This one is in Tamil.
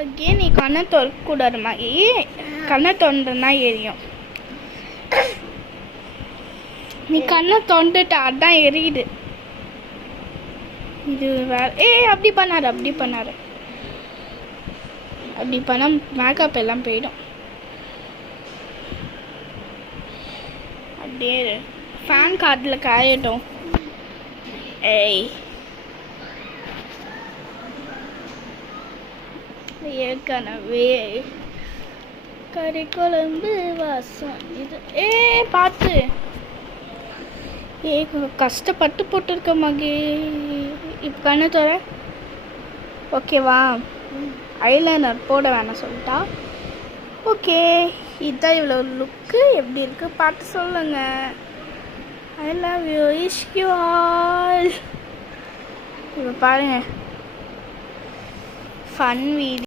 ஓகே, நீ கண்ணை திறக்கக்கூடாது மகி. கண்ணை திறந்தனா எரியும். நீ கண்ணை திறந்துட்ட, அதான் எரியுது. இது வேற. அப்படி பண்ணாரு அப்படி பண்ணால் மேக்கப் எல்லாம் போயிடும். அப்படியே ஃபேன் காட்டில் காயட்டும். ஏற்கனவே கறி குழம்பு வாசம் இது. பார்த்து கஷ்டப்பட்டு போட்டிருக்க மகி. இப்போ கண்ணு தர ஓகேவா? ஐலைனர் போட வேணாம் சொல்லிட்டா. ஓகே, இதுதான் இவ்வளோ லுக்கு. எப்படி இருக்கு பார்த்து சொல்லுங்க. I love you, wish you all. இப்போ பாருங்க, ஃபன் வீடியோ.